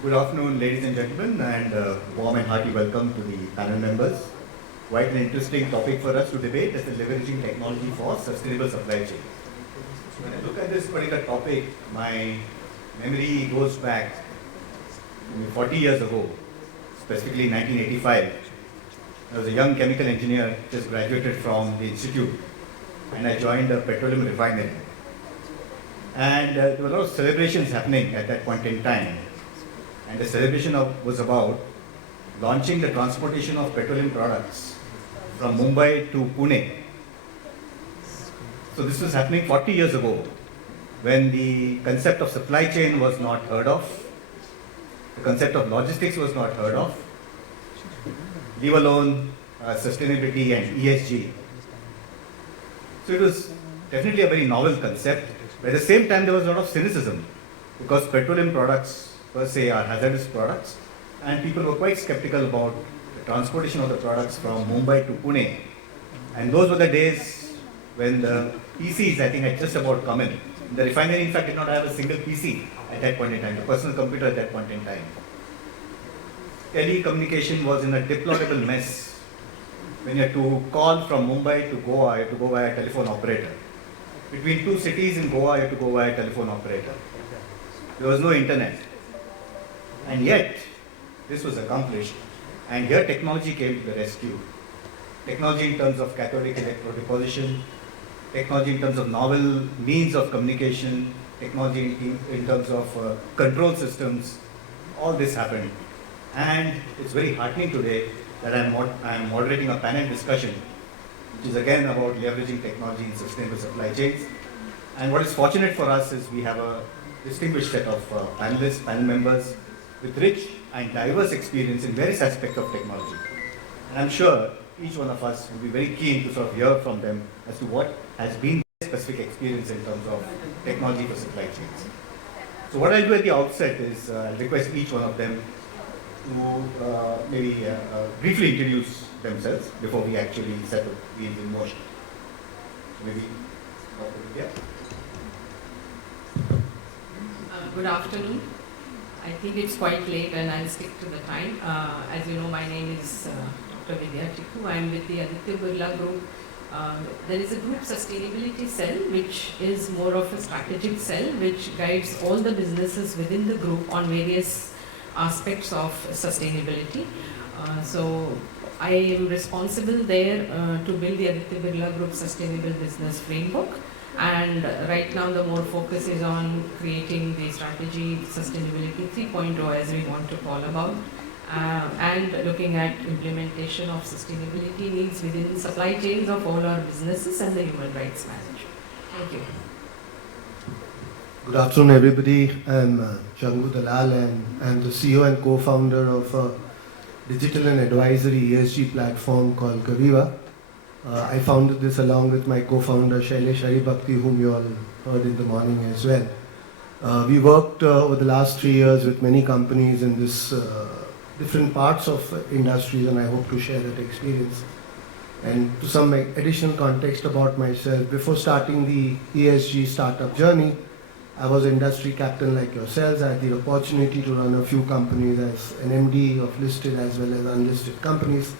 Good afternoon, ladies and gentlemen, and warm and hearty welcome to the panel members. Quite an interesting topic for us to debate is the leveraging technology for sustainable supply chain. When I look at this particular topic, my memory goes back 40 years ago, specifically 1985. I was a young chemical engineer, just graduated from the institute, and I joined a petroleum refinery. And there were a lot of celebrations happening at that point in time. And the celebration was about launching the transportation of petroleum products from Mumbai to Pune. So this was happening 40 years ago, when the concept of supply chain was not heard of, the concept of logistics was not heard of, leave alone sustainability and ESG. So it was definitely a very novel concept, but at the same time there was a lot of cynicism, because petroleum products per se are hazardous products, and people were quite skeptical about the transportation of the products from Mumbai to Pune. And those were the days when the PCs, I think, had just about come in. The refinery, in fact, did not have a single PC at that point in time, a personal computer at that point in time. Telecommunication was in a deplorable mess. When you had to call from Mumbai to Goa, you had to go via a telephone operator. Between two cities in Goa, you had to go via a telephone operator. There was no internet. And yet, this was accomplished. And here technology came to the rescue. Technology in terms of cathodic electrodeposition, technology in terms of novel means of communication, technology in terms of control systems, all this happened. And it's very heartening today that I'm moderating a panel discussion, which is again about leveraging technology in sustainable supply chains. And what is fortunate for us is we have a distinguished set of panelists, panel members with rich and diverse experience in various aspects of technology. And I'm sure each one of us will be very keen to sort of hear from them as to what has been their specific experience in terms of technology for supply chains. So what I'll do at the outset is I'll request each one of them to maybe briefly introduce themselves before we actually set the wheels in motion. Maybe Dr. Vidya. Good afternoon. I think it's quite late and I'll stick to the time. As you know, my name is Dr. Vidya Tikku. I'm with the Aditya Birla Group. There is a group sustainability cell, which is more of a strategic cell, which guides all the businesses within the group on various aspects of sustainability. So I am responsible there to build the Aditya Birla Group Sustainable Business Framework. And right now the more focus is on creating the strategy sustainability 3.0, as we want to call about, and looking at implementation of sustainability needs within supply chains of all our businesses and the human rights management. Thank you. Good afternoon, everybody. I'm Changu Dalal, and I'm the CEO and co-founder of a digital and advisory ESG platform called Gaviva. I founded this along with my co-founder Shailesh Haribhakti, whom you all heard in the morning as well. We worked over the last 3 years with many companies in this different parts of industries, and I hope to share that experience. And to some additional context about myself, before starting the ESG startup journey, I was an industry captain like yourselves. I had the opportunity to run a few companies as an MD of listed as well as unlisted companies.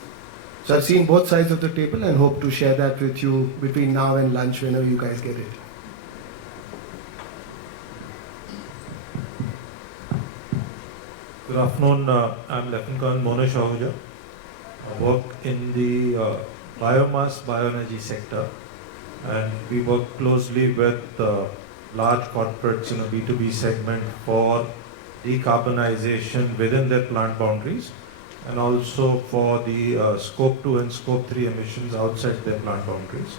So I've seen both sides of the table and hope to share that with you between now and lunch whenever you guys get it. Good afternoon, I'm Lieutenant Colonel Monesh Ahuja. I work in the biomass bioenergy sector, and we work closely with large corporates in a B2B segment for decarbonization within their plant boundaries, and also for the scope 2 and scope 3 emissions outside their plant boundaries.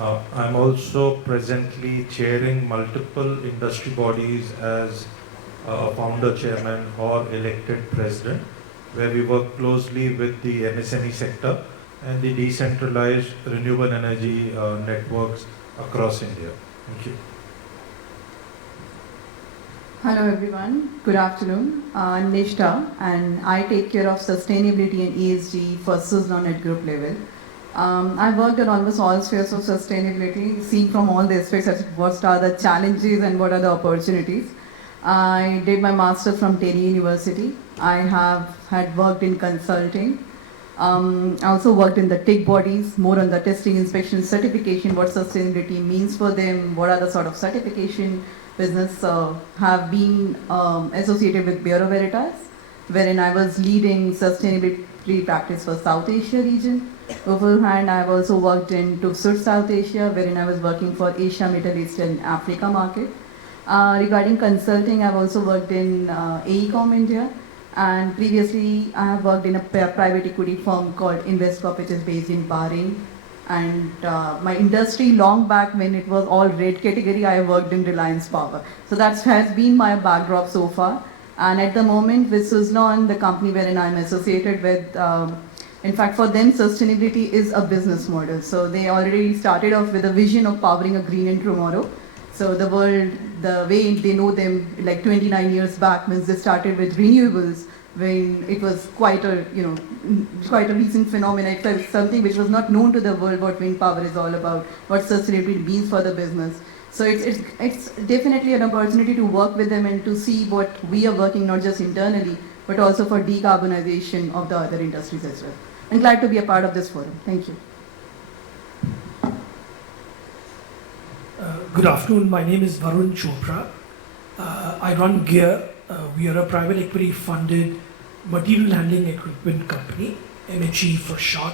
I'm also presently chairing multiple industry bodies as a founder chairman or elected president, where we work closely with the MSME sector and the decentralized renewable energy networks across India. Thank you. Hello everyone, good afternoon. I'm Nishta and I take care of sustainability and ESG for Suzlon at group level. I've worked on almost all spheres of sustainability, seeing from all the aspects of what are the challenges and what are the opportunities. I did my master's from Delhi University. I have had worked in consulting. I also worked in the TIC bodies, more on the testing, inspection, certification, what sustainability means for them, what are the sort of certification business have been associated with Bureau Veritas, wherein I was leading sustainability practice for South Asia region. Beforehand, I have also worked in Tufsur, South Asia, wherein I was working for Asia, Middle East and Africa market. Regarding consulting, I've also worked in AECOM India, and previously I have worked in a private equity firm called Investcorp, which is based in Bahrain. And my industry long back when it was all red category, I worked in Reliance Power. So that has been my backdrop so far. And at the moment with Suzlon, the company wherein I'm associated with, in fact for them sustainability is a business model. So they already started off with a vision of powering a green tomorrow. So the world, the way they know them, like 29 years back, means they started with renewables when it was quite a quite a recent phenomenon. It was something which was not known to the world what wind power is all about, what sustainability means for the business. So it's definitely an opportunity to work with them and to see what we are working not just internally but also for decarbonization of the other industries as well. I'm glad to be a part of this forum. Thank you. Good afternoon, my name is Varun Chopra. I run Gear. We are a private equity funded material handling equipment company, MHE for short,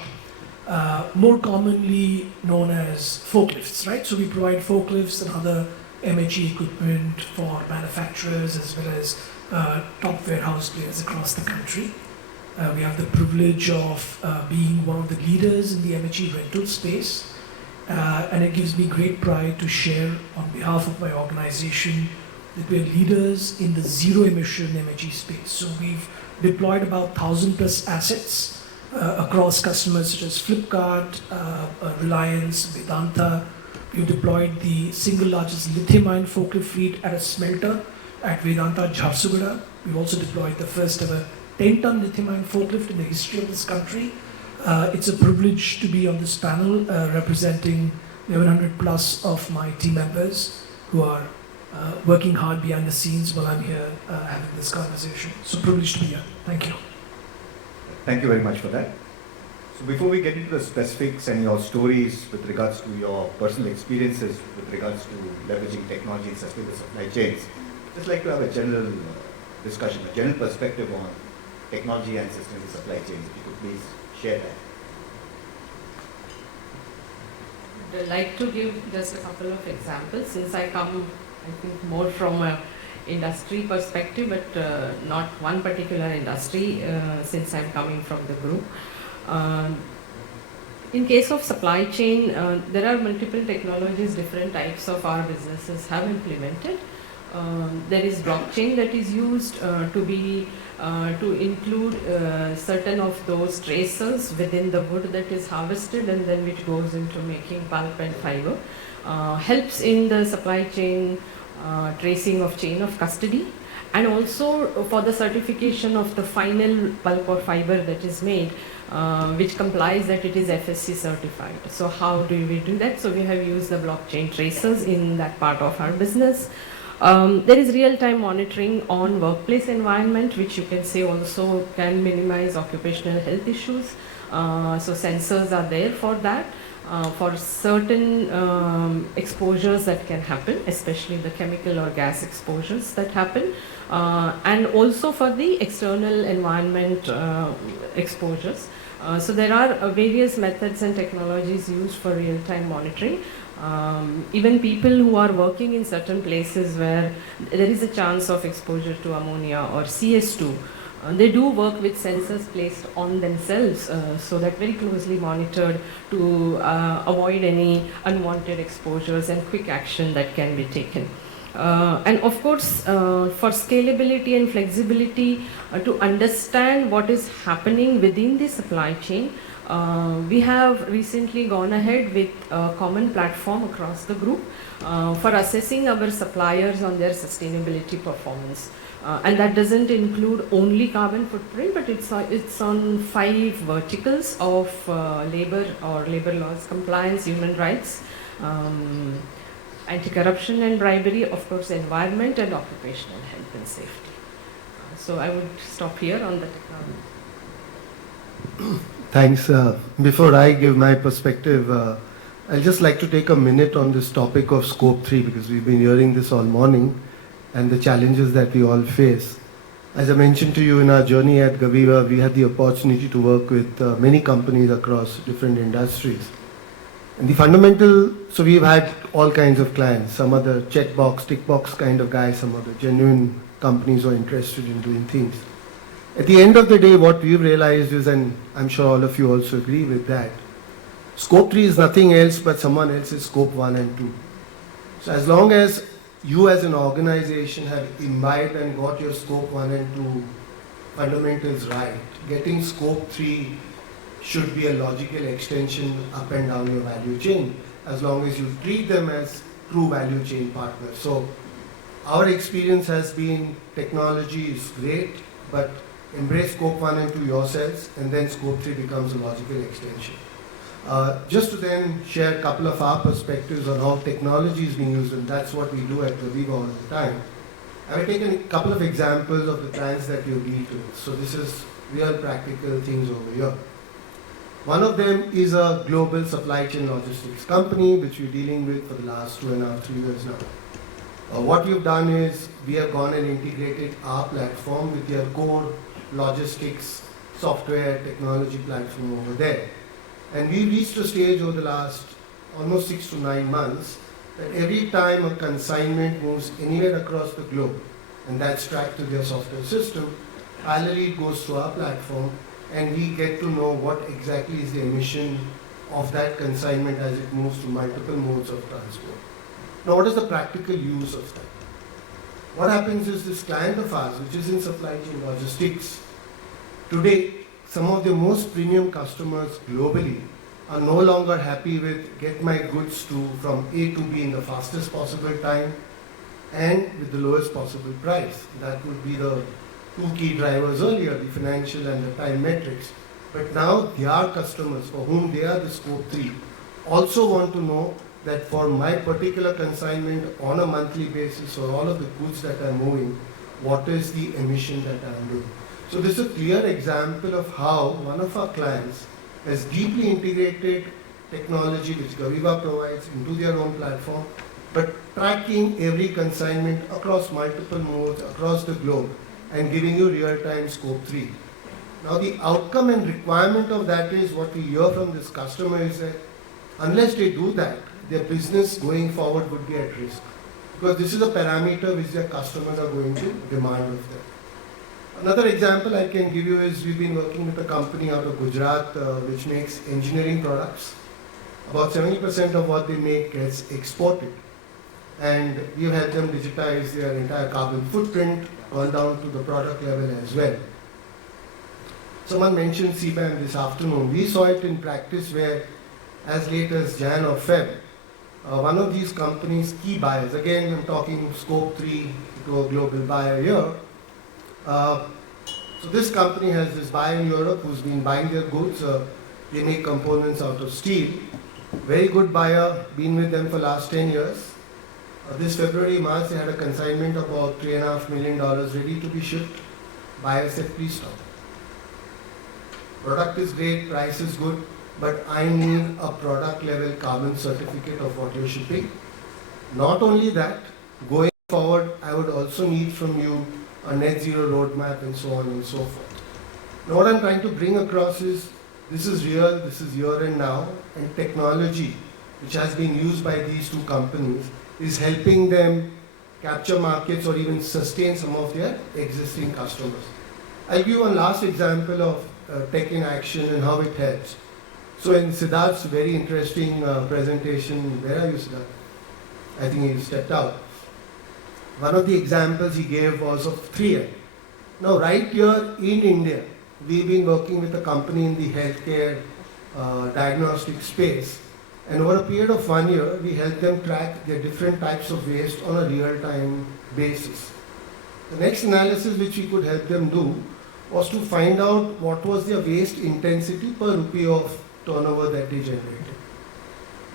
more commonly known as forklifts, right? So we provide forklifts and other MHE equipment for manufacturers as well as top warehouse players across the country. We have the privilege of being one of the leaders in the MHE rental space. And it gives me great pride to share on behalf of my organization that we're leaders in the zero emission MHE space. So we've deployed about 1,000 plus assets across customers such as Flipkart, Reliance, Vedanta. We've deployed the single largest lithium-ion forklift fleet at a smelter at Vedanta Jharsuguda. We've also deployed the first ever 10-ton lithium-ion forklift in the history of this country. It's a privilege to be on this panel representing 1,100 plus of my team members who are working hard behind the scenes while I'm here having this conversation. So privileged to be here. Thank you. Thank you very much for that. So before we get into the specifics and your stories with regards to your personal experiences with regards to leveraging technology in sustainable supply chains, just like to have a general discussion, a general perspective on technology and sustainable supply chains. If you could please share that. I'd like to give just a couple of examples since I come, I think, more from an industry perspective, but not one particular industry since I'm coming from the group. In case of supply chain, there are multiple technologies, different types of our businesses have implemented. There is blockchain that is used to include certain of those tracers within the wood that is harvested and then which goes into making pulp and fiber. Helps in the supply chain tracing of chain of custody, and also for the certification of the final pulp or fiber that is made, which complies that it is FSC certified. So how do we do that? So we have used the blockchain tracers in that part of our business. There is real-time monitoring on workplace environment, which you can say also can minimize occupational health issues. So sensors are there for that, for certain exposures that can happen, especially the chemical or gas exposures that happen, and also for the external environment exposures. So there are various methods and technologies used for real-time monitoring. Even people who are working in certain places where there is a chance of exposure to ammonia or CS2, they do work with sensors placed on themselves, so that very closely monitored to avoid any unwanted exposures and quick action that can be taken. And of course, for scalability and flexibility, to understand what is happening within the supply chain, we have recently gone ahead with a common platform across the group for assessing our suppliers on their sustainability performance. And that doesn't include only carbon footprint, but it's on 5 verticals of labor or labor laws compliance, human rights, anti-corruption and bribery, of course, environment and occupational health and safety. So I would stop here on the technology. Thanks. Before I give my perspective, I'd just like to take a minute on this topic of Scope 3 because we've been hearing this all morning and the challenges that we all face. As I mentioned to you in our journey at Gaviva, we had the opportunity to work with many companies across different industries. And the fundamental, so we've had all kinds of clients. Some are the checkbox, tick box kind of guys, some are the genuine companies who are interested in doing things. At the end of the day, what we've realized is, and I'm sure all of you also agree with that, Scope 3 is nothing else but someone else's Scope 1 and 2. So as long as you as an organization have imbibed and got your Scope 1 and 2 fundamentals right, getting Scope 3 should be a logical extension up and down your value chain, as long as you treat them as true value chain partners. So our experience has been technology is great, but embrace Scope 1 and 2 yourselves, and then Scope 3 becomes a logical extension. Just to then share a couple of our perspectives on how technology is being used, and that's what we do at Gaviva all the time. I've taken a couple of examples of the clients that you deal with. So this is real practical things over here. One of them is a global supply chain logistics company, which we're dealing with for the last 2.5, 3 years now. What we've done is we have gone and integrated our platform with their core logistics software technology platform over there. And we reached a stage over the last almost 6 to 9 months that every time a consignment moves anywhere across the globe, and that's tracked to their software system, parallelly it goes through our platform, and we get to know what exactly is the emission of that consignment as it moves to multiple modes of transport. Now, what is the practical use of that? What happens is this client of ours, which is in supply chain logistics, today, some of the most premium customers globally are no longer happy with get my goods from A to B in the fastest possible time and with the lowest possible price. That would be the two key drivers earlier, the financial and the time metrics. But now their customers, for whom they are the Scope 3, also want to know that for my particular consignment on a monthly basis or all of the goods that are moving, what is the emission that I'm doing? So this is a clear example of how one of our clients has deeply integrated technology which Gaviva provides into their own platform, but tracking every consignment across multiple modes across the globe and giving you real-time Scope 3. Now the outcome and requirement of that is what we hear from this customer is that unless they do that, their business going forward would be at risk. Because this is a parameter which their customers are going to demand of them. Another example I can give you is we've been working with a company out of Gujarat which makes engineering products. About 70% of what they make gets exported. And we've helped them digitize their entire carbon footprint, gone down to the product level as well. Someone mentioned CBAM this afternoon. We saw it in practice where as late as Jan or Feb, one of these companies' key buyers, again I'm talking Scope 3 to a global buyer here. So this company has this buyer in Europe who's been buying their goods. They make components out of steel. Very good buyer, been with them for last 10 years. This February, March, they had a consignment of about $3.5 million ready to be shipped. Buyer said, please stop. Product is great, price is good, but I need a product level carbon certificate of what you're shipping. Not only that, going forward, I would also need from you a net zero roadmap and so on and so forth. Now what I'm trying to bring across is, this is real, this is here and now, and technology, which has been used by these two companies, is helping them capture markets or even sustain some of their existing customers. I'll give you one last example of tech in action and how it helps. So in Siddharth's very interesting presentation, where are you, Siddharth? I think he stepped out. One of the examples he gave was of 3M. Now right here in India, we've been working with a company in the healthcare diagnostic space, and over a period of 1 year, we helped them track their different types of waste on a real-time basis. The next analysis which we could help them do was to find out what was their waste intensity per rupee of turnover that they generated.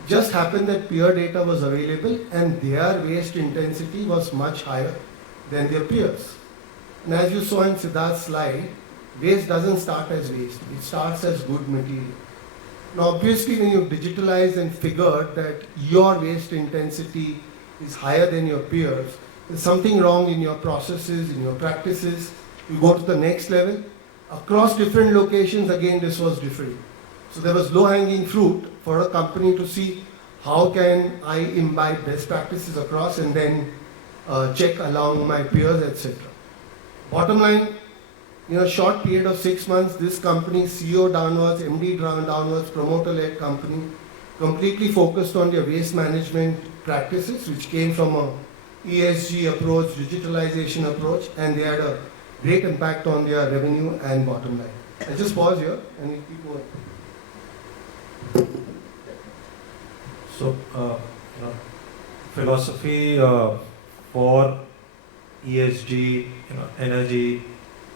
just happened that peer data was available and their waste intensity was much higher than their peers. And as you saw in Siddharth's slide, waste doesn't start as waste, it starts as good material. Now obviously when you've digitalized and figured that your waste intensity is higher than your peers, there's something wrong in your processes, in your practices. You go to the next level. Across different locations, again, this was different. So there was low-hanging fruit for a company to see how can I imbibe best practices across and then check along my peers, etc. Bottom line, in a short period of 6 months, this company, CEO downwards, MD downwards, promoter-led company, completely focused on their waste management practices, which came from a ESG approach, digitalization approach, and they had a great impact on their revenue and bottom line. I'll just pause here and we'll keep going. So, philosophy for ESG, energy,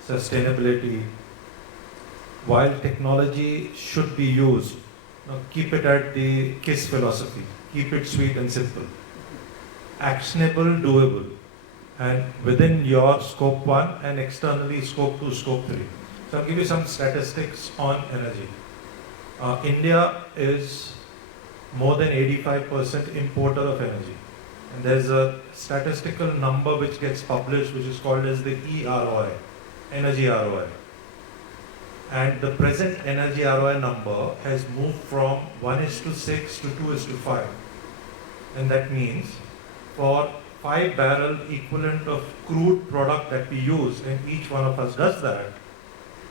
sustainability, while technology should be used, keep it at the KISS philosophy. Keep it sweet and simple. Actionable, doable, and within your scope 1 and externally scope 2, scope 3. So I'll give you some statistics on energy. India is more than 85% importer of energy. And there's a statistical number which gets published which is called as the EROI, energy ROI. And the present energy ROI number has moved from 1:6 to 2:5. And that means for 5 barrel equivalent of crude product that we use, and each one of us does that,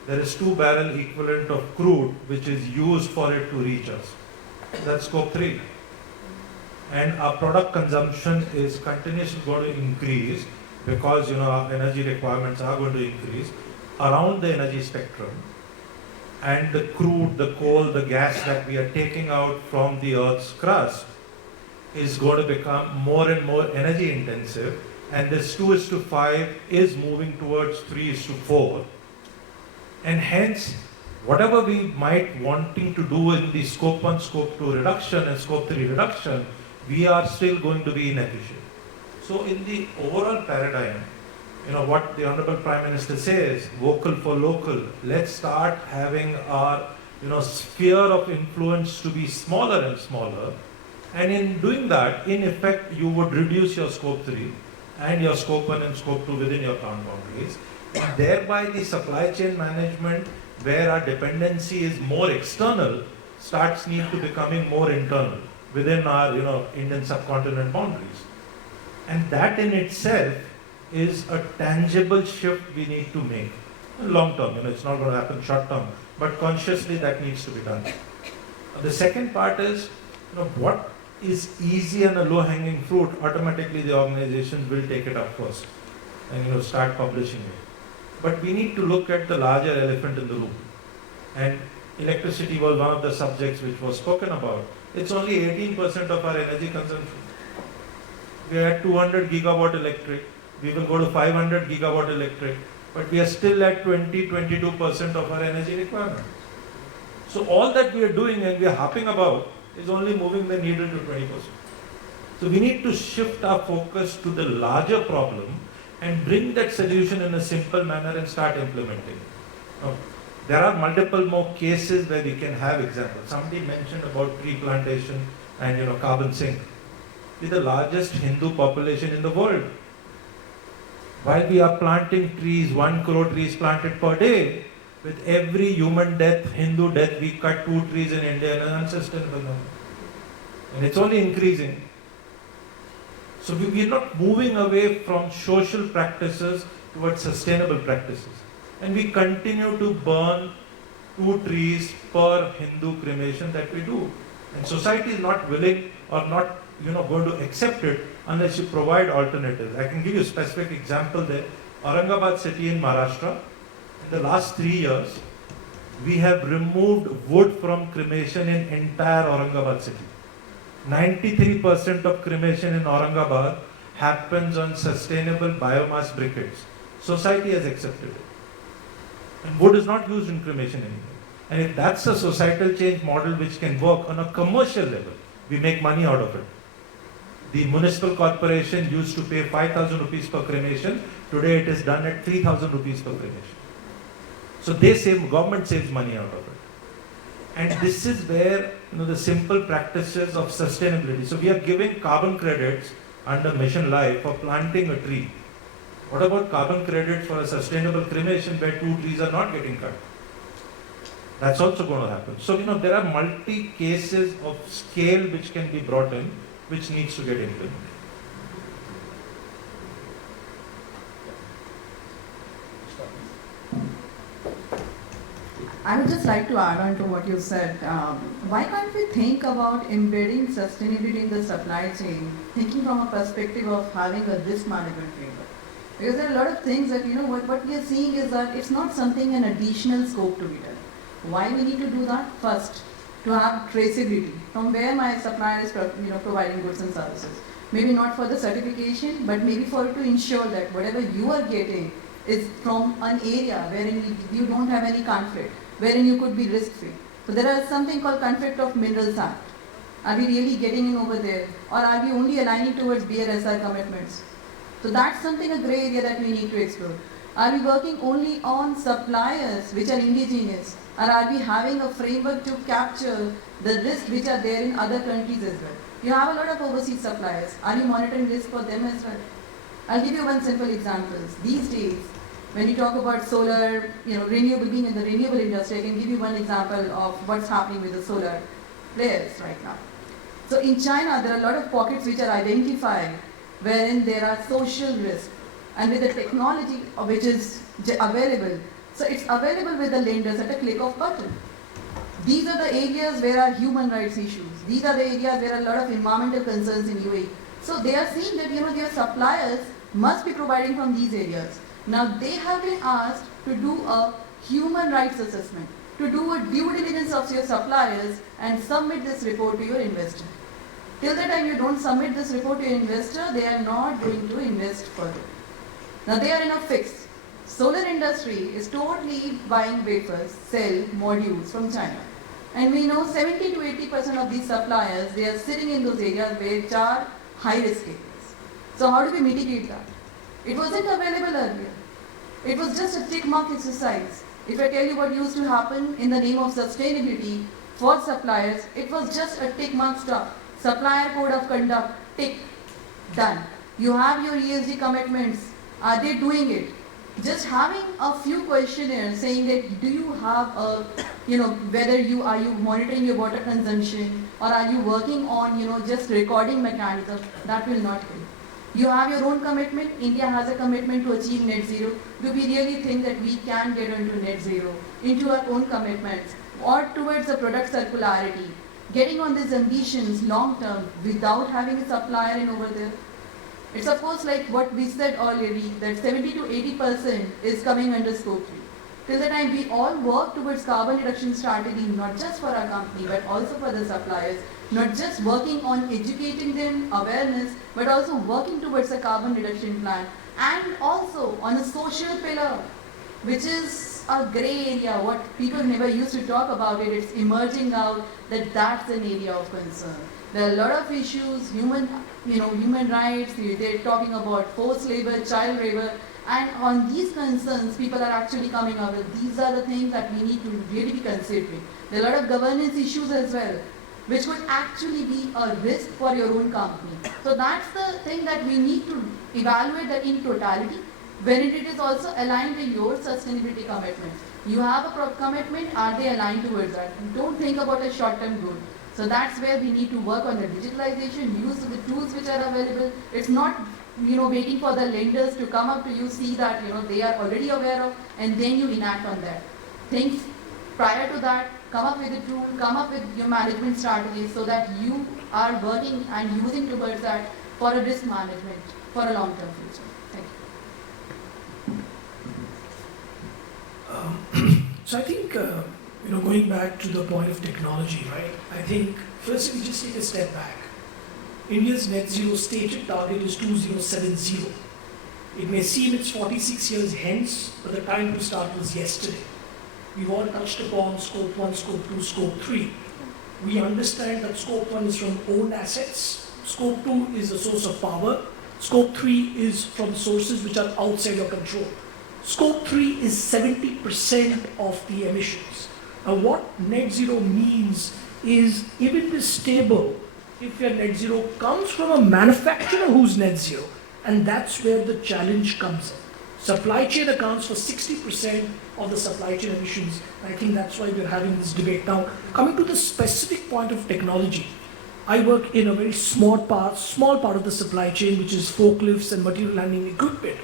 there is 2 barrel equivalent of crude which is used for it to reach us. That's scope 3. And our product consumption is continuously going to increase because our energy requirements are going to increase around the energy spectrum. And the crude, the coal, the gas that we are taking out from the Earth's crust is going to become more and more energy intensive, and this 2:5 is moving towards 3:4. And hence, whatever we might wanting to do in the scope 1, scope 2 reduction and scope 3 reduction, we are still going to be inefficient. So in the overall paradigm, what the Honorable Prime Minister says, vocal for local, let's start having our sphere of influence to be smaller and smaller. And in doing that, in effect, you would reduce your scope 3 and your scope 1 and scope 2 within your plant boundaries. And thereby the supply chain management, where our dependency is more external, starts need to becoming more internal within our Indian subcontinent boundaries. And that in itself is a tangible shift we need to make. Long term, it's not going to happen short term, but consciously that needs to be done. The second part is, what is easy and a low-hanging fruit, automatically the organizations will take it up first and start publishing it. But we need to look at the larger elephant in the room. And electricity was one of the subjects which was spoken about. It's only 18% of our energy consumption. We are at 200 gigawatt electric. We will go to 500 gigawatt electric. But we are still at 22% of our energy requirement. So all that we are doing and we are harping about is only moving the needle to 20%. So we need to shift our focus to the larger problem and bring that solution in a simple manner and start implementing. Now, there are multiple more cases where we can have examples. Somebody mentioned about tree plantation and carbon sink. We are the largest Hindu population in the world. While we are planting trees, 1 crore trees planted per day, with every human death, Hindu death, we cut 2 trees in India in an unsustainable number. And it's only increasing. So we are not moving away from social practices towards sustainable practices. And we continue to burn 2 trees per Hindu cremation that we do. And society is not willing or not going to accept it unless you provide alternatives. I can give you a specific example there. Aurangabad city in Maharashtra, in the last 3 years, we have removed wood from cremation in entire Aurangabad city. 93% of cremation in Aurangabad happens on sustainable biomass briquettes. Society has accepted it. And wood is not used in cremation anymore. And if that's a societal change model which can work on a commercial level, we make money out of it. The municipal corporation used to pay 5,000 rupees per cremation. Today it is done at 3,000 rupees per cremation. So government saves money out of it. And this is where the simple practices of sustainability. So we are giving carbon credits under Mission Life for planting a tree. What about carbon credits for a sustainable cremation where 2 trees are not getting cut? That's also going to happen. So there are multi cases of scale which can be brought in, which needs to get implemented. I would just like to add on to what you said. Why can't we think about embedding sustainability in the supply chain, thinking from a perspective of having a risk management framework? Because there are a lot of things that, what we are seeing is that it's not something an additional scope to be done. Why we need to do that? First, to have traceability from where my supplier is providing goods and services. Maybe not for the certification, but maybe to ensure that whatever you are getting is from an area wherein you don't have any conflict, wherein you could be risk-free. So there is something called Conflict of Minerals Act. Are we really getting in over there? Or are we only aligning towards BRSR commitments? So that's something, a grey area that we need to explore. Are we working only on suppliers which are indigenous? Or are we having a framework to capture the risks which are there in other countries as well? You have a lot of overseas suppliers. Are you monitoring risk for them as well? I'll give you one simple example. These days, when you talk about solar, renewable, being in the renewable industry, I can give you one example of what's happening with the solar players right now. So in China, there are a lot of pockets which are identified wherein there are social risks. And with the technology which is available, so it's available with the lenders at a click of button. These are the areas where are human rights issues. These are the areas where are a lot of environmental concerns in UAE. So they are seeing that their suppliers must be providing from these areas. Now they have been asked to do a human rights assessment, to do a due diligence of your suppliers and submit this report to your investor. Till the time you don't submit this report to your investor, they are not going to invest further. Now they are in a fix. Solar industry is totally buying wafers, cell, modules from China. And we know 70 to 80% of these suppliers, they are sitting in those areas which are high risk areas. So how do we mitigate that? It wasn't available earlier. It was just a tick mark exercise. If I tell you what used to happen in the name of sustainability for suppliers, it was just a tick mark stuff. Supplier code of conduct, tick, done. You have your ESG commitments. Are they doing it? Just having a few questionnaires saying that do you have a, whether are you monitoring your water consumption or are you working on, just recording mechanism, that will not help. You have your own commitment. India has a commitment to achieve net zero. Do we really think that we can get into net zero, into our own commitments, or towards the product circularity, getting on these ambitions long term without having a supplier in over there? It's of course like what we said earlier, that 70 to 80% is coming under scope 3. Till the time we all work towards carbon reduction strategy, not just for our company, but also for the suppliers, not just working on educating them, awareness, but also working towards a carbon reduction plan, and also on a social pillar, which is a grey area, what people never used to talk about it, it's emerging out that that's an area of concern. There are a lot of issues, human rights, they're talking about forced labor, child labor, and on these concerns, people are actually coming up with, these are the things that we need to really be considering. There are a lot of governance issues as well, which would actually be a risk for your own company. So that's the thing that we need to evaluate that in totality, when it is also aligned with your sustainability commitments. You have a commitment, are they aligned towards that? Don't think about a short-term goal. So that's where we need to work on the digitalization, use the tools which are available. It's not waiting for the lenders to come up to you, see that they are already aware of, and then you enact on that. Think prior to that, come up with a tool, come up with your management strategies so that you are working and using towards that for a risk management for a long-term future. Thank you. So I think, going back to the point of technology, right? I think first we just take a step back. India's net zero stated target is 2070. It may seem it's 46 years hence, but the time to start was yesterday. We've all touched upon scope 1, scope 2, scope 3. we understand that scope 1 is from owned assets, scope 2 is the source of power, scope 3 is from sources which are outside your control. Scope 3 is 70% of the emissions. Now what net zero means is, even this table, if your net zero comes from a manufacturer who's net zero, and that's where the challenge comes in. Supply chain accounts for 60% of the supply chain emissions. I think that's why we're having this debate. Now, coming to the specific point of technology, I work in a very small part of the supply chain, which is forklifts and material handling equipment.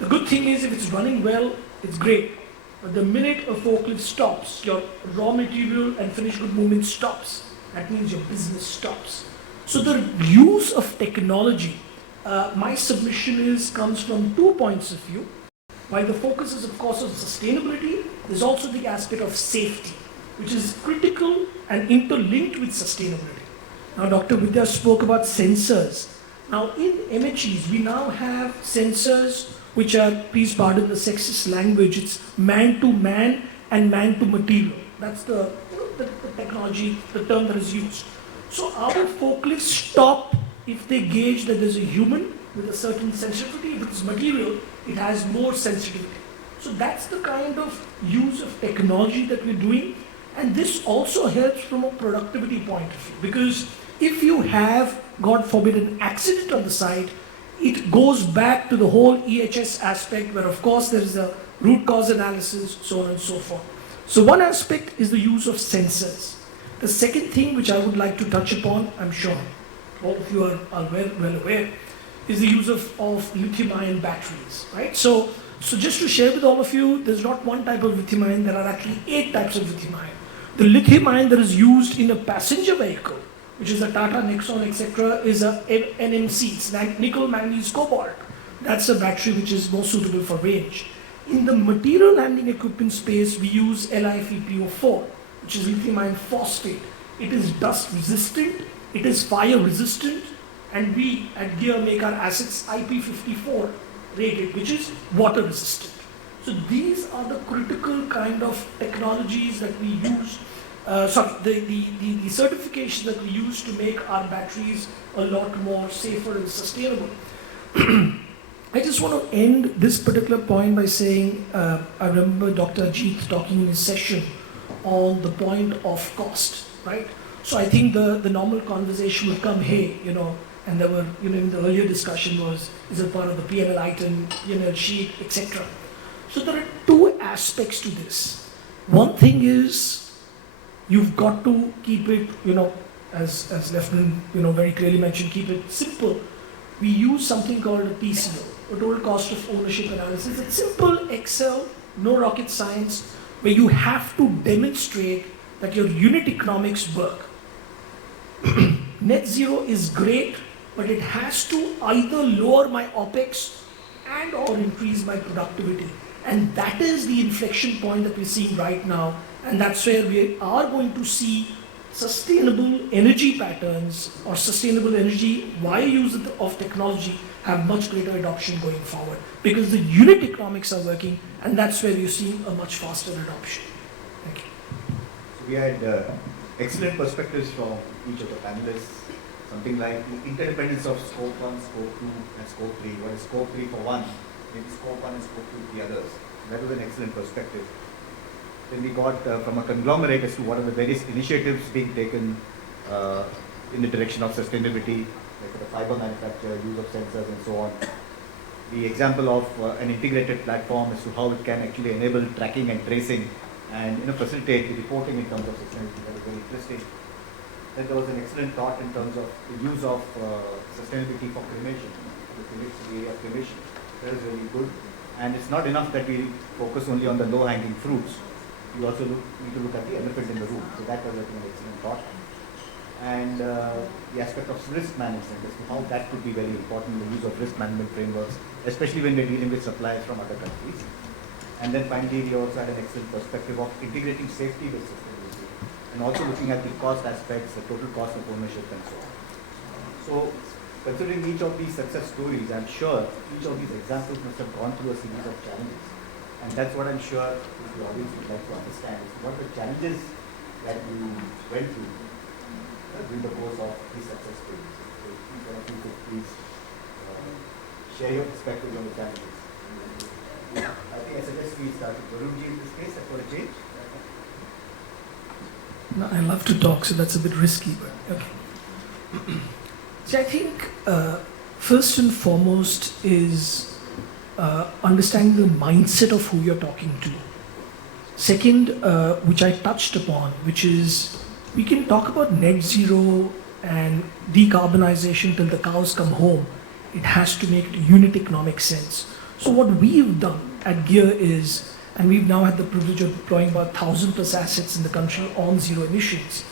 The good thing is, if it's running well, it's great. But the minute a forklift stops, your raw material and finished good movement stops. That means your business stops. So the use of technology, my submission comes from 2 points of view. While the focus is of course on sustainability, there's also the aspect of safety, which is critical and interlinked with sustainability. Now Dr. Vidya spoke about sensors. Now in MHEs, we now have sensors which are, please pardon the sexist language, it's man to man and man to material. That's the technology, the term that is used. So our forklifts stop if they gauge that there's a human with a certain sensitivity. If it's material, it has more sensitivity. So that's the kind of use of technology that we're doing. And this also helps from a productivity point of view, because if you have, God forbid, an accident on the site, it goes back to the whole EHS aspect, where of course there is a root cause analysis, so on and so forth. So one aspect is the use of sensors. The second thing which I would like to touch upon, I'm sure all of you are well aware, is the use of lithium-ion batteries, right? So just to share with all of you, there's not one type of lithium-ion, there are actually 8 types of lithium-ion. The lithium-ion that is used in a passenger vehicle, which is a Tata Nexon, etc., is a NMC, it's nickel, manganese, cobalt. That's a battery which is more suitable for range. In the material handling equipment space, we use LiFePO4, which is lithium iron phosphate. It is dust resistant, it is fire resistant, and we at Gear make our assets IP54 rated, which is water resistant. So these are the critical kind of technologies that we use. The certification that we use to make our batteries a lot more safer and sustainable. I just want to end this particular point by saying, I remember Dr. Ajit talking in his session on the point of cost, right? So I think the normal conversation would come, hey, and there were, in the earlier discussion was, is it part of the P&L item, P&L sheet, etc. So there are 2 aspects to this. One thing is, you've got to keep it, as Lieutenant, very clearly mentioned, keep it simple. We use something called a TCO, a total cost of ownership analysis. It's simple Excel, no rocket science, where you have to demonstrate that your unit economics work. Net zero is great, but it has to either lower my OPEX and or increase my productivity. And that is the inflection point that we're seeing right now. And that's where we are going to see sustainable energy patterns or sustainable energy via use of technology have much greater adoption going forward, because the unit economics are working, and that's where we're seeing a much faster adoption. Thank you. So we had excellent perspectives from each of the panelists. Something like the interdependence of scope 1, scope 2, and scope 3. What is scope 3 for one? Maybe scope 1 and scope 2 for the others. That was an excellent perspective. Then we got from a conglomerate as to what are the various initiatives being taken in the direction of sustainability, like for the fiber manufacture, use of sensors and so on. The example of an integrated platform as to how it can actually enable tracking and tracing and facilitate the reporting in terms of sustainability. That was very interesting. Then there was an excellent thought in terms of the use of sustainability for cremation, the area of cremation. That is really good. And it's not enough that we focus only on the low-hanging fruits. You also need to look at the elephant in the room. So that was, I think, an excellent thought. And the aspect of risk management, as to how that could be very important, the use of risk management frameworks, especially when we're dealing with suppliers from other countries. And then finally, we also had an excellent perspective of integrating safety with sustainability, and also looking at the cost aspects, the total cost of ownership and so on. So, considering each of these success stories, I'm sure each of these examples must have gone through a series of challenges. And that's what I'm sure the audience would like to understand, is what the challenges that you went through during the course of this success story. So each one of you could please share your perspectives on the challenges. I think I suggest we start with Varunji in this case for a change. No, I love to talk, so that's a bit risky, but okay. See, I think first and foremost is understanding the mindset of who you're talking to. Second, which I touched upon, which is we can talk about net zero and decarbonization till the cows come home. It has to make unit economic sense. So what we've done at Gear is, and we've now had the privilege of deploying about 1,000 plus assets in the country on zero emissions.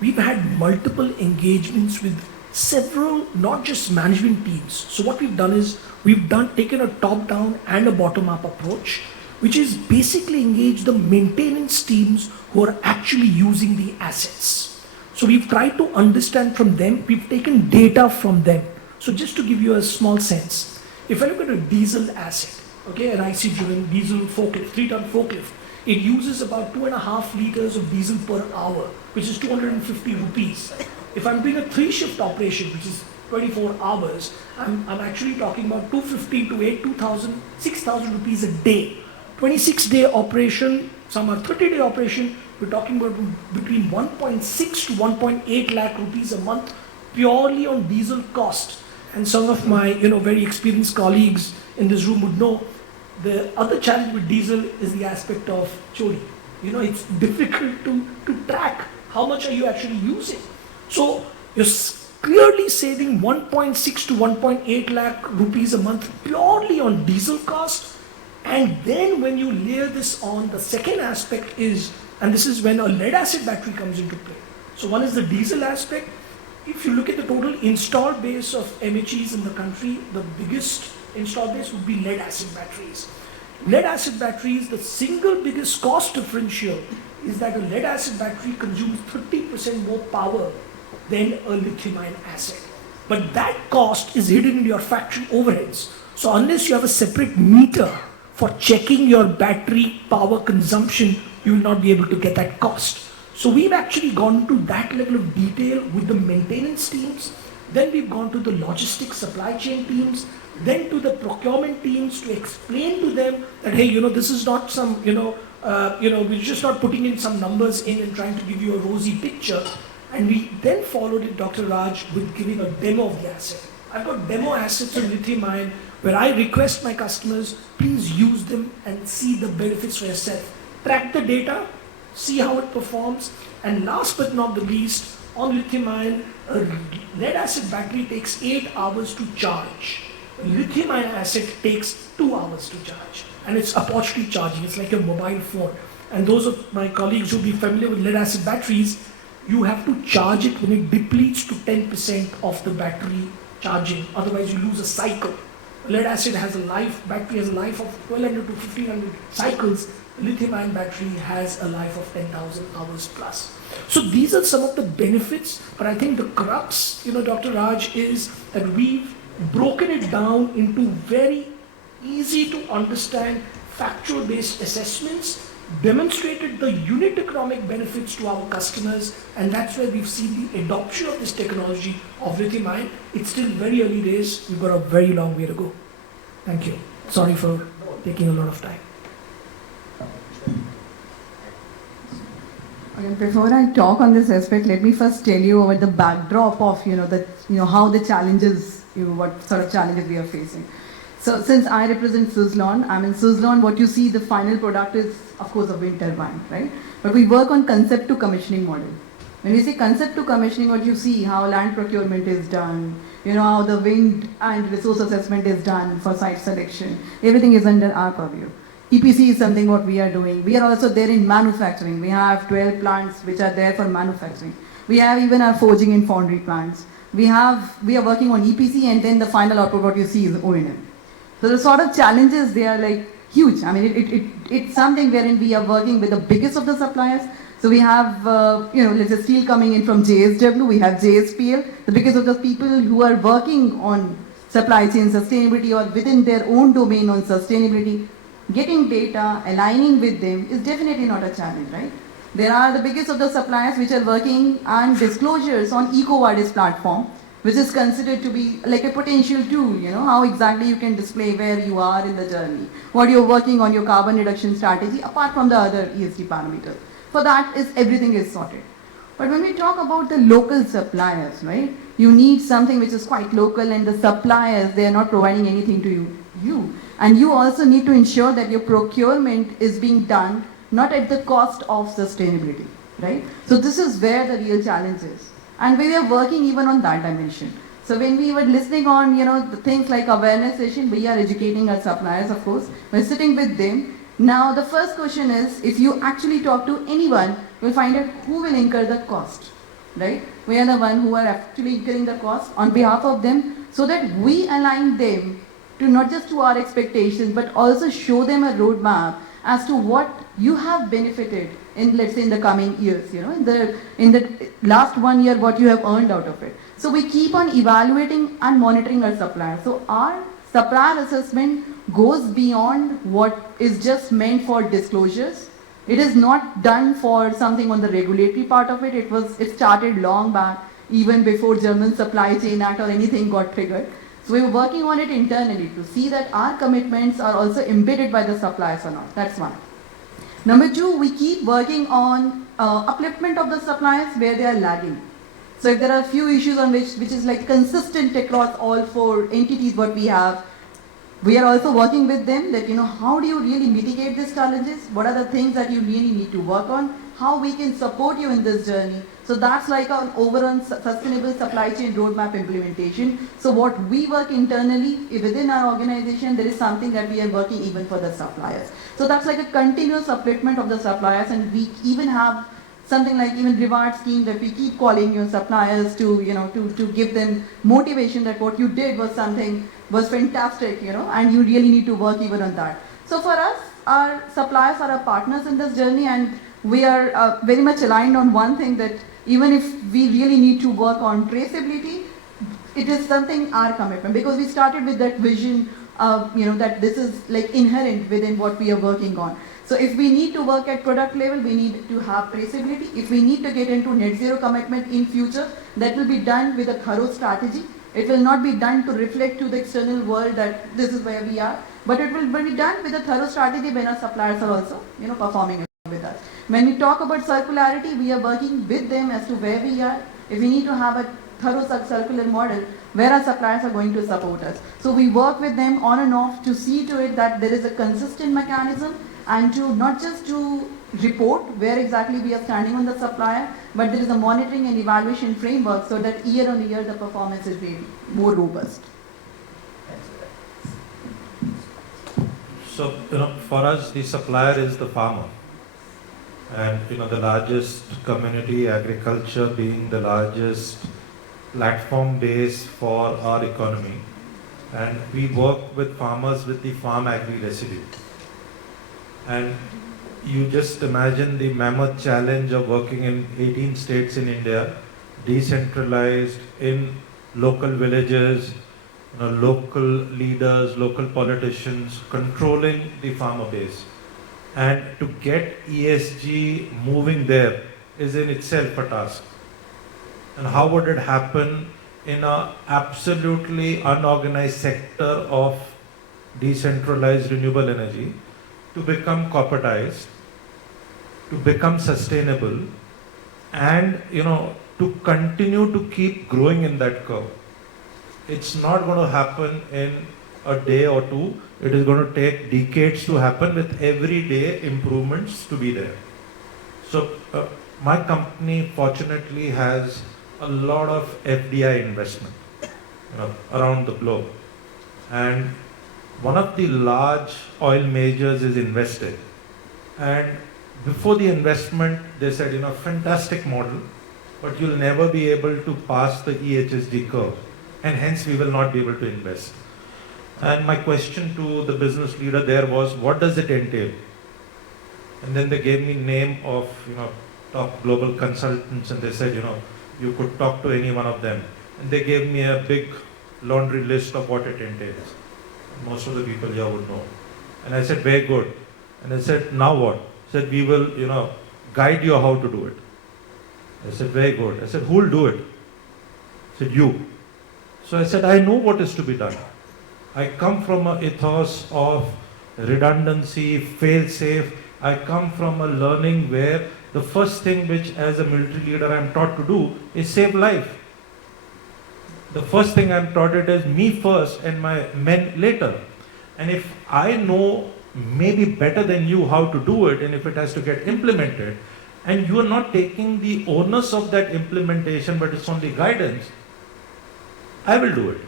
We've had multiple engagements with several, not just management teams. So what we've done is we've taken a top-down and a bottom-up approach, which is basically engage the maintenance teams who are actually using the assets. So we've tried to understand from them, we've taken data from them. So just to give you a small sense, if I look at a diesel asset, okay, an IC-driven diesel forklift, 3-ton forklift, it uses about 2.5 liters of diesel per hour, which is 250 rupees. If I'm doing a 3-shift operation, which is 24 hours, I'm actually talking about 250 to 2,000, 6,000 rupees a day. 26-day operation, some are 30-day operation, we're talking about between 1.6 to 1.8 lakh rupees a month purely on diesel cost. And some of my very experienced colleagues in this room would know the other challenge with diesel is the aspect of chori. It's difficult to track how much are you actually using. So you're clearly saving 1.6 to 1.8 lakh rupees a month purely on diesel cost. And then when you layer this on, the second aspect is, and this is when a lead acid battery comes into play. So one is the diesel aspect. If you look at the total installed base of MHEs in the country, the biggest installed base would be lead acid batteries. Lead acid batteries, the single biggest cost differential is that a lead acid battery consumes 30% more power than a lithium-ion asset. But that cost is hidden in your factory overheads. So unless you have a separate meter for checking your battery power consumption, you will not be able to get that cost. So we've actually gone to that level of detail with the maintenance teams. Then we've gone to the logistics supply chain teams, then to the procurement teams to explain to them that, hey, this is not some, we're just not putting in some numbers in and trying to give you a rosy picture. And we then followed it, Dr. Raj, with giving a demo of the asset. I've got demo assets on lithium-ion where I request my customers, please use them and see the benefits for yourself. Track the data, see how it performs, and last but not the least, on lithium-ion, a lead acid battery takes 8 hours to charge. A lithium-ion asset takes 2 hours to charge, and it's opportunity charging. It's like a mobile phone. And those of my colleagues who will be familiar with lead acid batteries, you have to charge it when it depletes to 10% of the battery charging. Otherwise, you lose a cycle. Lead acid battery has a life of 1,200 to 1,500 cycles. Lithium-ion battery has a life of 10,000 hours plus. So these are some of the benefits, but I think the crux, Dr. Raj, is that we've broken it down into very easy to understand factual-based assessments, demonstrated the unit economic benefits to our customers, and that's where we've seen the adoption of this technology of lithium-ion. It's still very early days. We've got a very long way to go. Thank you. Sorry for taking a lot of time. Okay, before I talk on this aspect, let me first tell you about the backdrop of how the challenges, what sort of challenges we are facing. So since I represent Suzlon, in Suzlon, what you see, the final product is, of course, a wind turbine, right? But we work on concept to commissioning model. When we say concept to commissioning, what you see, how land procurement is done, how the wind and resource assessment is done for site selection, everything is under our purview. EPC is something what we are doing. We are also there in manufacturing. We have 12 plants which are there for manufacturing. We have even our forging and foundry plants. We are working on EPC, and then the final output what you see is O&M. So the sort of challenges, they are like huge. It's something wherein we are working with the biggest of the suppliers. So we have, let's say steel coming in from JSW, we have JSPL, the biggest of the people who are working on supply chain sustainability or within their own domain on sustainability. Getting data, aligning with them is definitely not a challenge, right? There are the biggest of the suppliers which are working on disclosures on EcoVadis platform, which is considered to be like a potential tool, how exactly you can display where you are in the journey, what you're working on your carbon reduction strategy, apart from the other ESG parameters. For that everything is sorted. But when we talk about the local suppliers, right, you need something which is quite local, and the suppliers, they are not providing anything to you. And you also need to ensure that your procurement is being done not at the cost of sustainability, right? So this is where the real challenge is. And we are working even on that dimension. So when we were listening on, the things like awareness session, we are educating our suppliers, of course. We're sitting with them. Now the first question is, if you actually talk to anyone, you'll find out who will incur the cost, right? We are the one who are actually incurring the cost on behalf of them, so that we align them to not just to our expectations, but also show them a roadmap as to what you have benefited in, let's say, in the coming years, in the last 1 year, what you have earned out of it. So we keep on evaluating and monitoring our suppliers. So our supplier assessment goes beyond what is just meant for disclosures. It is not done for something on the regulatory part of it. It started long back, even before German Supply Chain Act or anything got triggered. So we were working on it internally to see that our commitments are also embedded by the suppliers or not. That's one. Number two, we keep working on upliftment of the suppliers where they are lagging. So if there are a few issues on which is like consistent across all 4 entities what we have, we are also working with them that, how do you really mitigate these challenges? What are the things that you really need to work on? How we can support you in this journey? So that's like an overall sustainable supply chain roadmap implementation. So what we work internally within our organization, there is something that we are working even for the suppliers. So that's like a continuous upliftment of the suppliers, and we even have something like even reward scheme that we keep calling your suppliers to, to give them motivation that what you did was fantastic, and you really need to work even on that. So for us, our suppliers are our partners in this journey, and we are very much aligned on one thing, that even if we really need to work on traceability, it is something our commitment, because we started with that vision of, that this is like inherent within what we are working on. So if we need to work at product level, we need to have traceability. If we need to get into net zero commitment in future, that will be done with a thorough strategy. It will not be done to reflect to the external world that this is where we are, but it will be done with a thorough strategy when our suppliers are also, performing with us. When we talk about circularity, we are working with them as to where we are. If we need to have a thorough circular model, where our suppliers are going to support us. So we work with them on and off to see to it that there is a consistent mechanism, and to not just to report where exactly we are standing on the supplier, but there is a monitoring and evaluation framework so that year on year the performance is really more robust. So, for us, the supplier is the farmer. And, the largest community, agriculture being the largest platform base for our economy. And we work with farmers with the farm agri residue. And you just imagine the mammoth challenge of working in 18 states in India, decentralized in local villages, local leaders, local politicians, controlling the farmer base. And to get ESG moving there is in itself a task. And how would it happen in an absolutely unorganized sector of decentralized renewable energy to become corporatized, to become sustainable, and to continue to keep growing in that curve? It's not going to happen in a day or two. It is going to take decades to happen, with everyday improvements to be there. So my company fortunately has a lot of FDI investment around the globe, and one of the large oil majors is invested, and before the investment they said, fantastic model, but you'll never be able to pass the EHSG curve, and hence we will not be able to invest. And my question to the business leader there was, what does it entail? And then they gave me name of top global consultants, and they said, you could talk to any one of them. And they gave me a big laundry list of what it entails. Most of the people here would know. And I said, very good. And I said, now what? Said, we will, guide you how to do it. I said, very good. I said, who will do it? He said, you. So I said, I know what is to be done. I come from an ethos of redundancy, fail-safe. I come from a learning where the first thing which as a military leader I am taught to do is save life. The first thing I am taught it is me first and my men later. And if I know maybe better than you how to do it, and if it has to get implemented, and you are not taking the onus of that implementation, but it's only guidance, I will do it.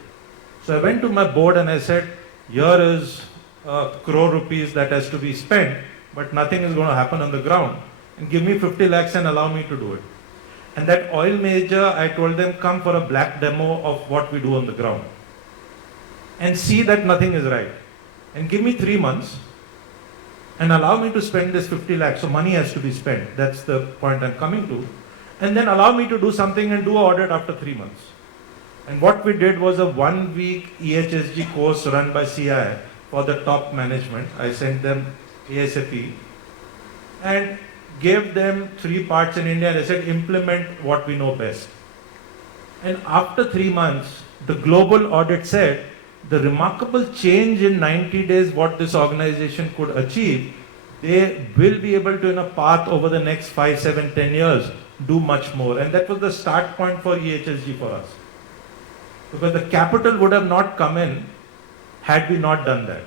So I went to my board and I said, here is a crore rupees that has to be spent, but nothing is going to happen on the ground. And give me 50 lakhs and allow me to do it. And that oil major, I told them, come for a black demo of what we do on the ground. And see that nothing is right. And give me 3 months and allow me to spend this 50 lakhs. So money has to be spent. That's the point I'm coming to. And then allow me to do something and do an audit after 3 months. And what we did was a 1-week EHSG course run by CI for the top management. I sent them ASAP and gave them 3 parts in India and I said, implement what we know best. And after 3 months, the global audit said, the remarkable change in 90 days what this organization could achieve, they will be able to in a path over the next 5, 7, 10 years do much more. And that was the start point for EHSG for us. Because the capital would have not come in had we not done that.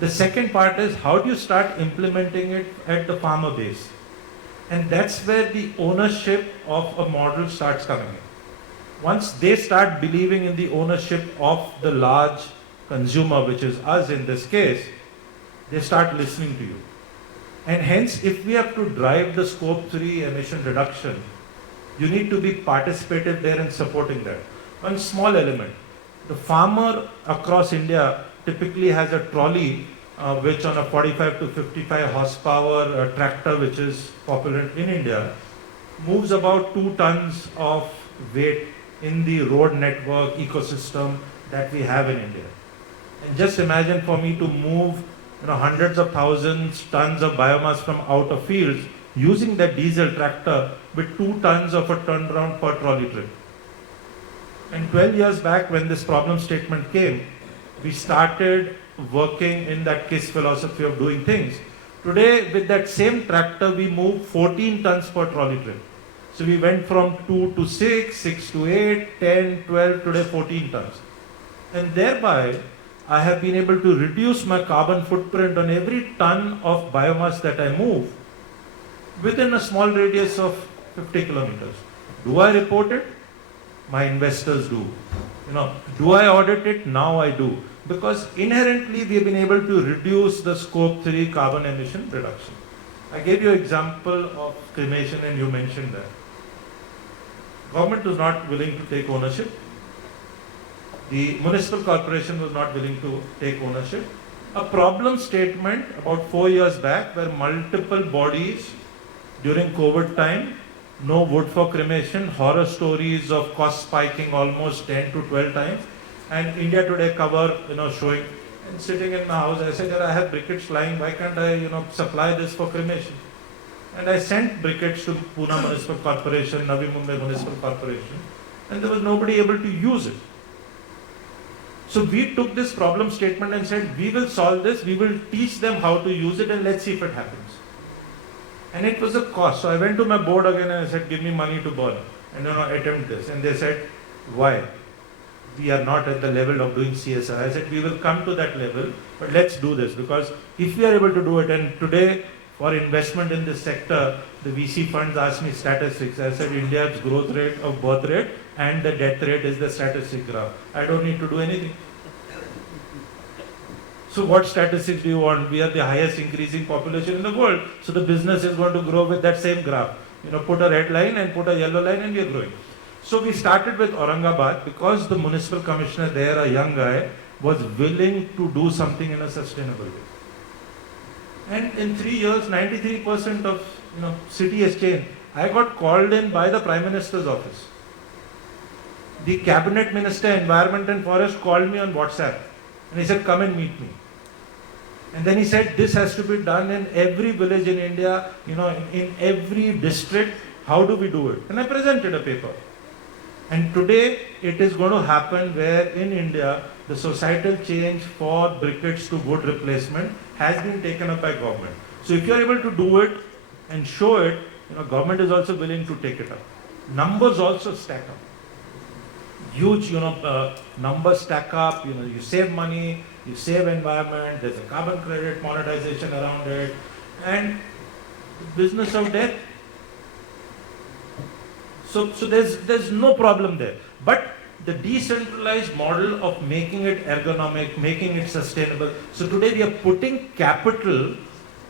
The second part is how do you start implementing it at the farmer base? And that's where the ownership of a model starts coming in. Once they start believing in the ownership of the large consumer, which is us in this case, they start listening to you. And hence, if we have to drive the scope 3 emission reduction, you need to be participative there and supporting that. One small element, the farmer across India typically has a trolley which on a 45 to 55 horsepower tractor, which is popular in India, moves about 2 tons of weight in the road network ecosystem that we have in India. And just imagine for me to move hundreds of thousands tons of biomass from out of fields using that diesel tractor with 2 tons of a turnaround per trolley trip. And 12 years back when this problem statement came, we started working in that KISS philosophy of doing things. Today with that same tractor we move 14 tons per trolley trip. So we went from 2 to 6, 6 to 8, 10, 12, today 14 tons. And thereby I have been able to reduce my carbon footprint on every ton of biomass that I move within a small radius of 50 kilometers. Do I report it? My investors do. Do I audit it? Now I do. Because inherently we have been able to reduce the scope 3 carbon emission reduction. I gave you an example of cremation and you mentioned that. Government was not willing to take ownership. The municipal corporation was not willing to take ownership. A problem statement about 4 years back where multiple bodies during COVID time, no wood for cremation, horror stories of cost spiking almost 10 to 12 times. And India Today cover, showing, and sitting in my house, I said, I have briquettes lying, why can't I, supply this for cremation? And I sent briquettes to Pune Municipal Corporation, Navi Mumbai Municipal Corporation, and there was nobody able to use it. So we took this problem statement and said, we will solve this, we will teach them how to use it and let's see if it happens. And it was a cost. So I went to my board again and I said, give me money to burn and attempt this. And they said, why? We are not at the level of doing CSR. I said, we will come to that level, but let's do this because if we are able to do it, and today for investment in this sector, the VC funds asked me statistics. I said, India's growth rate of birth rate and the death rate is the statistic graph. I don't need to do anything. So what statistics do you want? We are the highest increasing population in the world. So the business is going to grow with that same graph. Put a red line and put a yellow line and we are growing. So we started with Aurangabad because the municipal commissioner there, a young guy, was willing to do something in a sustainable way. And in 3 years, 93% of city has changed. I got called in by the Prime Minister's office. The Cabinet Minister, Environment and Forest called me on WhatsApp and he said, come and meet me. And then he said, this has to be done in every village in India, in every district. How do we do it? And I presented a paper. And today it is going to happen where in India, the societal change for briquettes to wood replacement has been taken up by government. So if you are able to do it and show it, government is also willing to take it up. Numbers also stack up. Huge, numbers stack up, you save money, you save environment, there's a carbon credit monetization around it, and business of death. So there's no problem there. But the decentralized model of making it ergonomic, making it sustainable. So today we are putting capital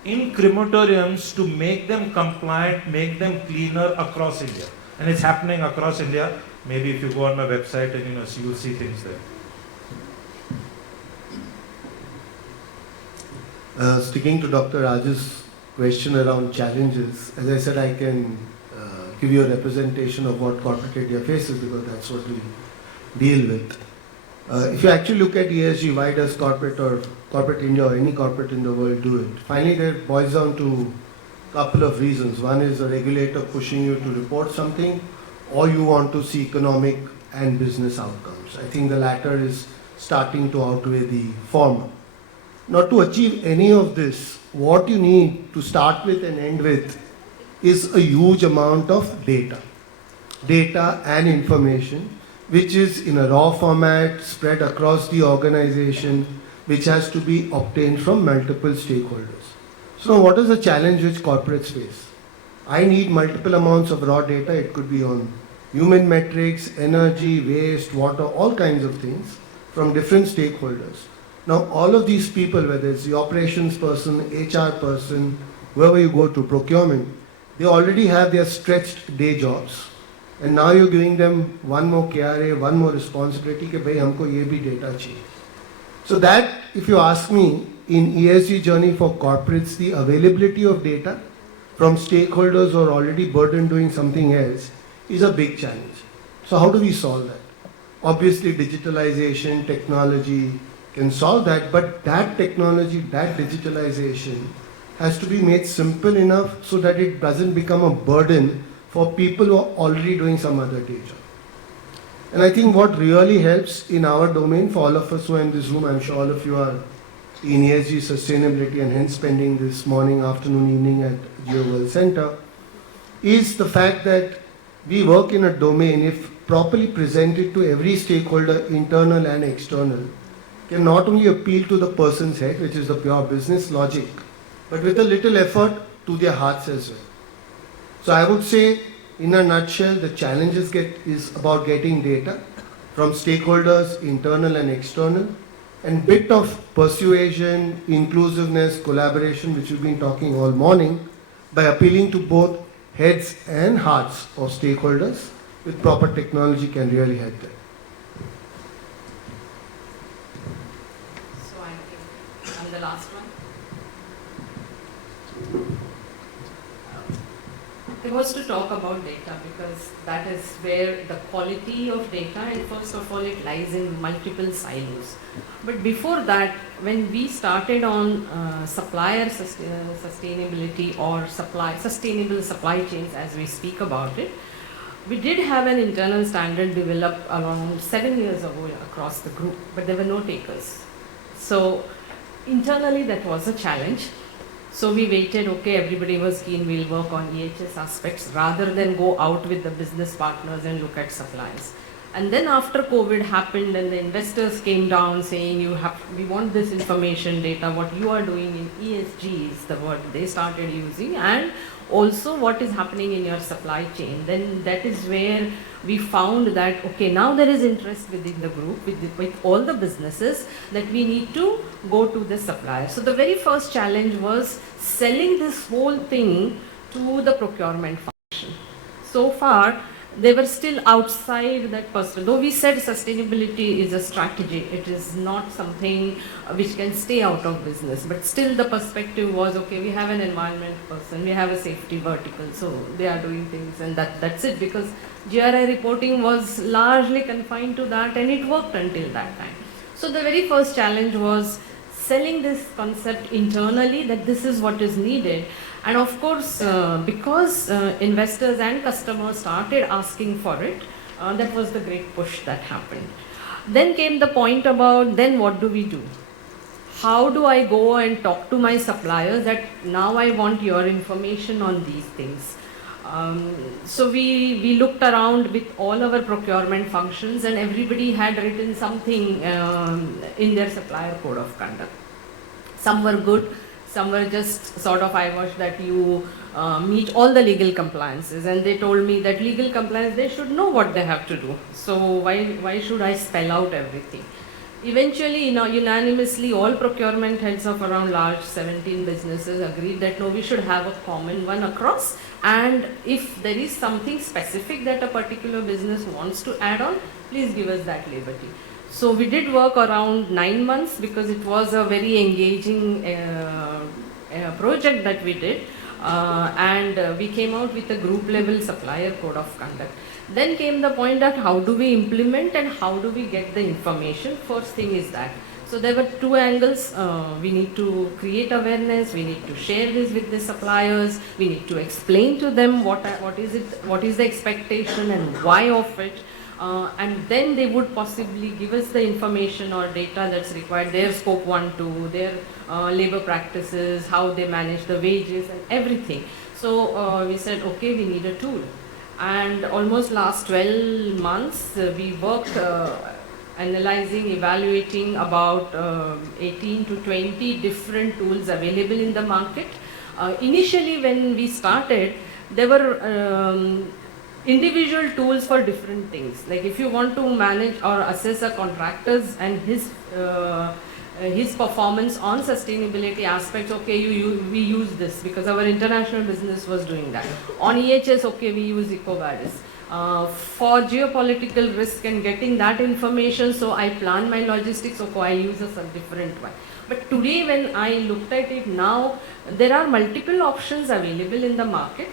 in crematoriums to make them compliant, make them cleaner across India. And it's happening across India. Maybe if you go on my website and you'll see things there. Sticking to Dr. Raj's question around challenges, as I said, I can give you a representation of what corporate India faces because that's what we deal with. If you actually look at ESG, why does corporate India or any corporate in the world do it? Finally, it boils down to a couple of reasons. One is a regulator pushing you to report something, or you want to see economic and business outcomes. I think the latter is starting to outweigh the former. Now, to achieve any of this, what you need to start with and end with is a huge amount of data and information, which is in a raw format, spread across the organization, which has to be obtained from multiple stakeholders. So now what is the challenge which corporates face? I need multiple amounts of raw data. It could be on human metrics, energy, waste, water, all kinds of things from different stakeholders. Now all of these people, whether it's the operations person, HR person, whoever you go to, procurement, they already have their stretched day jobs. And now you're giving them one more KRA, one more responsibility, कि भाई हमको ये भी data चाहिए. So that, if you ask me, in ESG journey for corporates, the availability of data from stakeholders who are already burdened doing something else is a big challenge. So how do we solve that? Obviously, digitalization, technology can solve that, but that technology, that digitalization has to be made simple enough so that it doesn't become a burden for people who are already doing some other day job. And I think what really helps in our domain, for all of us who are in this room, I'm sure all of you are in ESG sustainability and hence spending this morning, afternoon, evening at Geo World Center, is the fact that we work in a domain, if properly presented to every stakeholder, internal and external, can not only appeal to the person's head, which is the pure business logic, but with a little effort to their hearts as well. So I would say, in a nutshell, the challenge is about getting data from stakeholders, internal and external, and bit of persuasion, inclusiveness, collaboration, which we've been talking all morning, by appealing to both heads and hearts of stakeholders with proper technology can really help them. So I think I'm the last one. It was to talk about data because that is where the quality of data, and first of all it lies in multiple silos. But before that, when we started on supplier sustainability or sustainable supply chains as we speak about it, we did have an internal standard developed around 7 years ago across the group, but there were no takers. So internally that was a challenge. So we waited, okay, everybody was keen, we'll work on EHS aspects rather than go out with the business partners and look at suppliers. And then after COVID happened and the investors came down saying, we want this information data, what you are doing in ESG is the word they started using, and also what is happening in your supply chain. Then that is where we found that, okay, now there is interest within the group, with all the businesses, that we need to go to the supplier. So the very first challenge was selling this whole thing to the procurement function. So far, they were still outside that person. Though we said sustainability is a strategy, it is not something which can stay out of business. But still the perspective was, okay, we have an environment person, we have a safety vertical, so they are doing things and that's it. Because GRI reporting was largely confined to that and it worked until that time. So the very first challenge was selling this concept internally that this is what is needed. And of course, because investors and customers started asking for it, that was the great push that happened. Then came the point about, then what do we do? How do I go and talk to my suppliers that now I want your information on these things? So we looked around with all our procurement functions, and everybody had written something in their supplier code of conduct. Some were good, some were just sort of eyewash that you meet all the legal compliances, and they told me that legal compliance, they should know what they have to do. So why should I spell out everything? Eventually, unanimously, all procurement heads of around large 17 businesses agreed that no, we should have a common one across, and if there is something specific that a particular business wants to add on, please give us that liberty. So we did work around 9 months because it was a very engaging project that we did, and we came out with a group level supplier code of conduct. Then came the point that how do we implement and how do we get the information. First thing is that. So there were two angles. We need to create awareness, we need to share this with the suppliers, we need to explain to them what is the expectation and why of it. And then they would possibly give us the information or data that's required, their scope 1, 2, their labor practices, how they manage the wages and everything. So we said, okay, we need a tool. And almost last 12 months, we worked analyzing, evaluating about 18 to 20 different tools available in the market. Initially, when we started, there were individual tools for different things. Like if you want to manage or assess a contractor's and his performance on sustainability aspects, okay, we use this because our international business was doing that. On EHS, okay, we use EcoVadis. For geopolitical risk and getting that information, so I plan my logistics, okay, I use a different one. But today when I looked at it now, there are multiple options available in the market.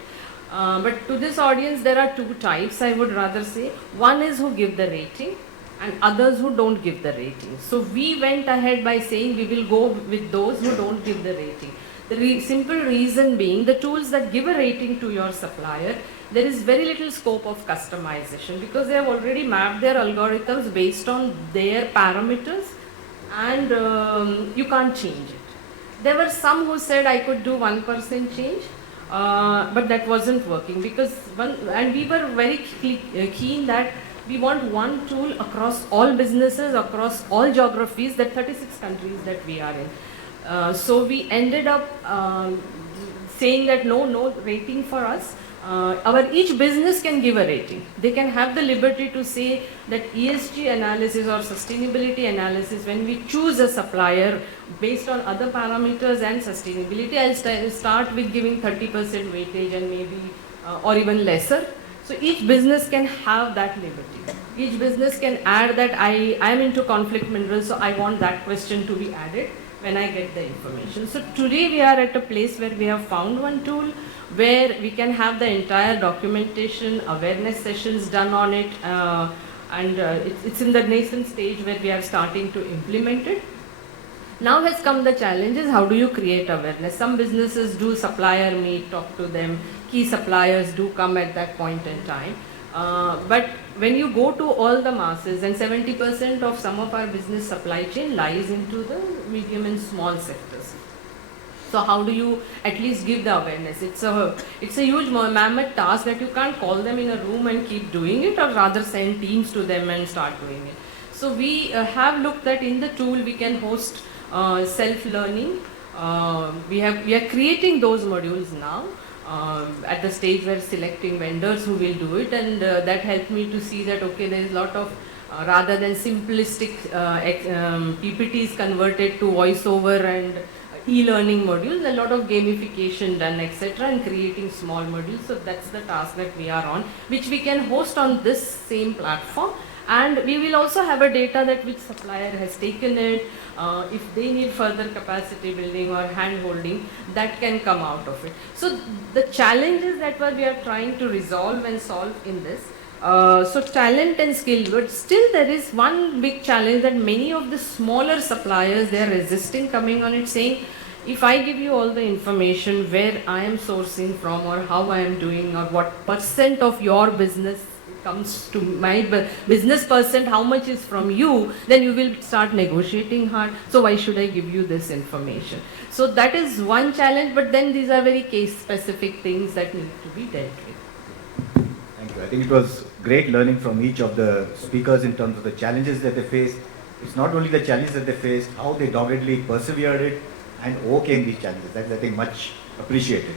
But to this audience, there are two types, I would rather say. One is who give the rating, and others who don't give the rating. So we went ahead by saying we will go with those who don't give the rating. The simple reason being, the tools that give a rating to your supplier, there is very little scope of customization because they have already mapped their algorithms based on their parameters, and you can't change it. There were some who said I could do 1% change, but that wasn't working because and we were very keen that we want one tool across all businesses, across all geographies, that 36 countries that we are in. So we ended up saying that no rating for us. Each business can give a rating. They can have the liberty to say that ESG analysis or sustainability analysis, when we choose a supplier based on other parameters and sustainability, I'll start with giving 30% weightage and maybe or even lesser. So each business can have that liberty. Each business can add that I am into conflict minerals, so I want that question to be added when I get the information. So today we are at a place where we have found one tool where we can have the entire documentation, awareness sessions done on it, and it's in the nascent stage where we are starting to implement it. Now has come the challenges, how do you create awareness? Some businesses do supplier meet, talk to them, key suppliers do come at that point in time. But when you go to all the masses, and 70% of some of our business supply chain lies into the medium and small sectors. So how do you at least give the awareness? It's a huge mammoth task that you can't call them in a room and keep doing it, or rather send teams to them and start doing it. So we have looked at in the tool we can host self-learning. We are creating those modules now. At the stage where selecting vendors who will do it, and that helped me to see that okay, there is a lot of rather than simplistic PPTs converted to voiceover and e-learning modules, a lot of gamification done, etc., and creating small modules. So that's the task that we are on, which we can host on this same platform. And we will also have a data that which supplier has taken it, if they need further capacity building or hand holding, that can come out of it. So the challenges that we are trying to resolve and solve in this, So talent and skill, but still there is one big challenge that many of the smaller suppliers, they are resisting coming on it, saying, if I give you all the information where I am sourcing from or how I am doing or what percent of your business comes to my business percent, how much is from you, then you will start negotiating hard. So why should I give you this information? So that is one challenge, but then these are very case specific things that need to be dealt with. Thank you. I think it was great learning from each of the speakers in terms of the challenges that they faced. It's not only the challenges that they faced, how they doggedly persevered it and overcame these challenges. That's, I think, much appreciated.